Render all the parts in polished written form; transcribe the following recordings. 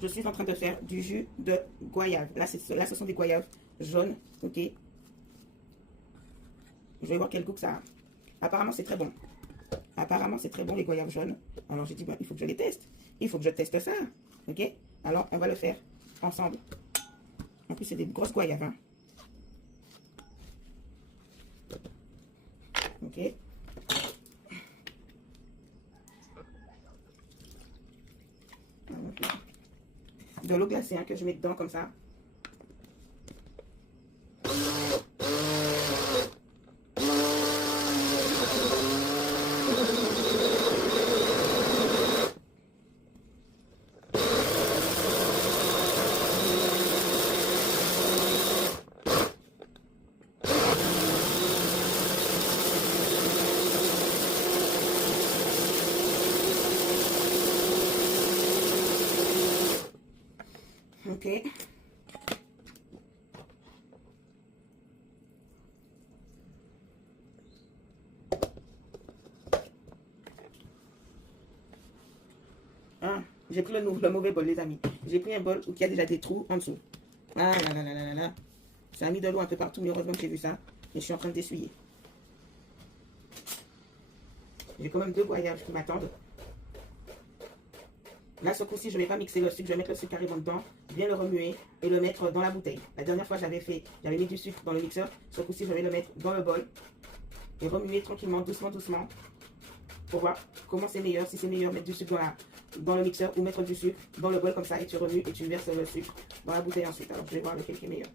je suis en train de faire du jus de goyave. Là, ce sont des goyaves jaunes, ok. Je vais voir quel goût que ça a. Apparemment, c'est très bon. Apparemment, c'est très bon, les goyaves jaunes. Alors, j'ai dit, ben, il faut que je les teste. Il faut que je teste ça, ok. Alors, on va le faire ensemble. En plus, c'est des grosses goyaves, hein. Ok. De l'eau glacée, hein, que je mets dedans comme ça. Ok. Ah, j'ai pris le mauvais bol, les amis. J'ai pris un bol où il y a déjà des trous en dessous. Ah là là là là là là. Ça a mis de l'eau un peu partout, mais heureusement que j'ai vu ça. Et je suis en train d'essuyer. J'ai quand même 2 goyaves qui m'attendent. Là, ce coup-ci, je ne vais pas mixer le sucre. Je vais mettre le sucre carrément dedans, bien le remuer et le mettre dans la bouteille. La dernière fois, j'avais mis du sucre dans le mixeur. Ce coup-ci, je vais le mettre dans le bol et remuer tranquillement, doucement, doucement, pour voir comment c'est meilleur. Si c'est meilleur, mettre du sucre dans le mixeur ou mettre du sucre dans le bol comme ça et tu remues et tu verses le sucre dans la bouteille ensuite. Alors, je vais voir lequel qui est meilleur.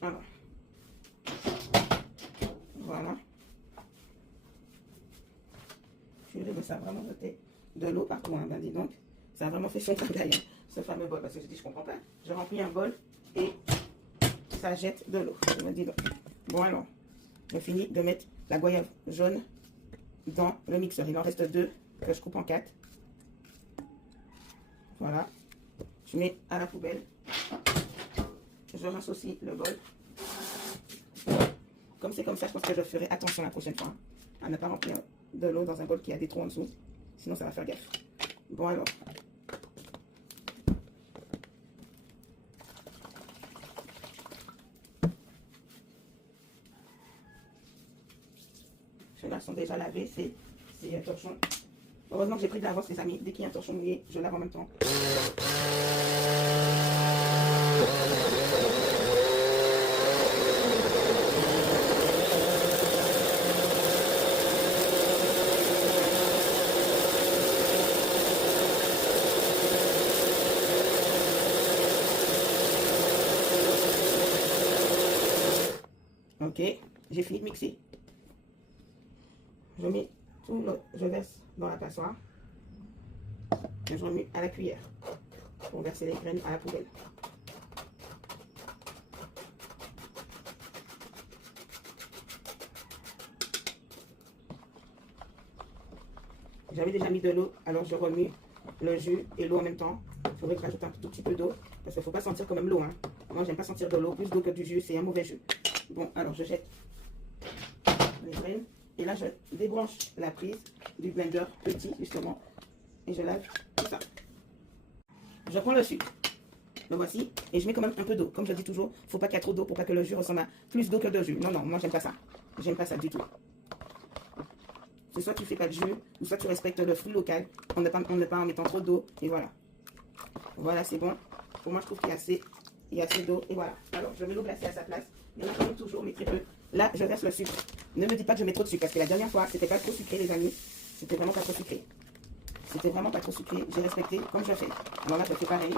Alors, voilà. Ça a vraiment jeté de l'eau partout, hein, ben dis donc. Ça a vraiment fait son travail, hein, ce fameux bol. Parce que je dis, je comprends pas. Je remplis un bol et ça jette de l'eau. Je me dis donc. Bon alors, je finis de mettre la goyave jaune dans le mixeur. Il en reste 2 que je coupe en 4. Voilà. Je mets à la poubelle. Je rince aussi le bol. Comme c'est comme ça, je pense que je ferai attention la prochaine fois, hein, à ne pas remplir de l'eau dans un bol qui a des trous en dessous. Sinon, ça va faire gaffe. Bon, alors. Ceux-là sont déjà lavés. C'est un torchon. Heureusement que j'ai pris de l'avance, les amis. Dès qu'il y a un torchon mouillé, je lave en même temps. Ok, j'ai fini de mixer. Je mets je verse dans la passoire. Et je remue à la cuillère pour verser les graines à la poubelle. J'avais déjà mis de l'eau, alors je remue le jus et l'eau en même temps. Il faudrait que je rajoute un tout petit peu d'eau, parce qu'il ne faut pas sentir quand même l'eau, hein. Moi, j'aime pas sentir de l'eau, plus d'eau que du jus, c'est un mauvais jus. Bon, alors je jette les graines. Et là, je débranche la prise du blender petit, justement. Et je lave tout ça. Je prends le sucre. Le voici. Et je mets quand même un peu d'eau. Comme je dis toujours, il ne faut pas qu'il y ait trop d'eau pour pas que le jus ressemble à plus d'eau que de jus. Non, non, moi, j'aime pas ça. J'aime pas ça du tout. C'est soit tu fais pas de jus, ou soit tu respectes le fruit local. On ne pas en mettant trop d'eau. Et voilà. Voilà, c'est bon. Pour moi, je trouve qu'il y a assez d'eau. Et voilà. Alors, je mets l'eau glacée à sa place. Mais là, comme toujours, mais très peu. Là, je verse le sucre. Ne me dites pas que je mets trop de sucre, parce que la dernière fois, c'était pas trop sucré, les amis. C'était vraiment pas trop sucré. C'était vraiment pas trop sucré. J'ai respecté comme je fais. Alors là, je fais pareil.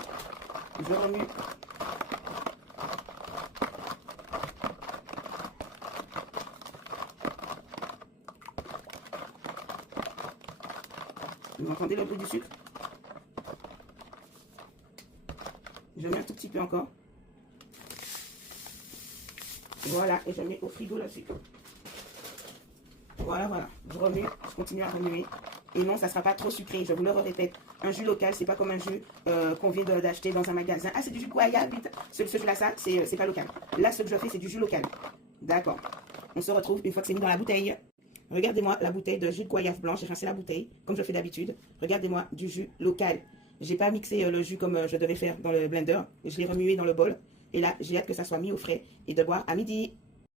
Je remue. Vous entendez le bruit du sucre? Je mets un tout petit peu encore. Voilà, et je mets au frigo le sucre. Voilà, voilà. Je remue, je continue à remuer. Et non, ça ne sera pas trop sucré. Je vous le répète. Un jus local, c'est pas comme un jus qu'on vient d'acheter dans un magasin. Ah, c'est du jus goyave, vite. Ce jus-là, ça, c'est pas local. Là, ce que je fais, c'est du jus local. D'accord. On se retrouve une fois que c'est mis dans la bouteille. Regardez-moi la bouteille de jus de goyave blanc. J'ai rincé la bouteille, comme je fais d'habitude. Regardez-moi du jus local. J'ai pas mixé le jus comme je devais faire dans le blender. Je l'ai remué dans le bol. Et là, j'ai hâte que ça soit mis au frais et de boire à midi.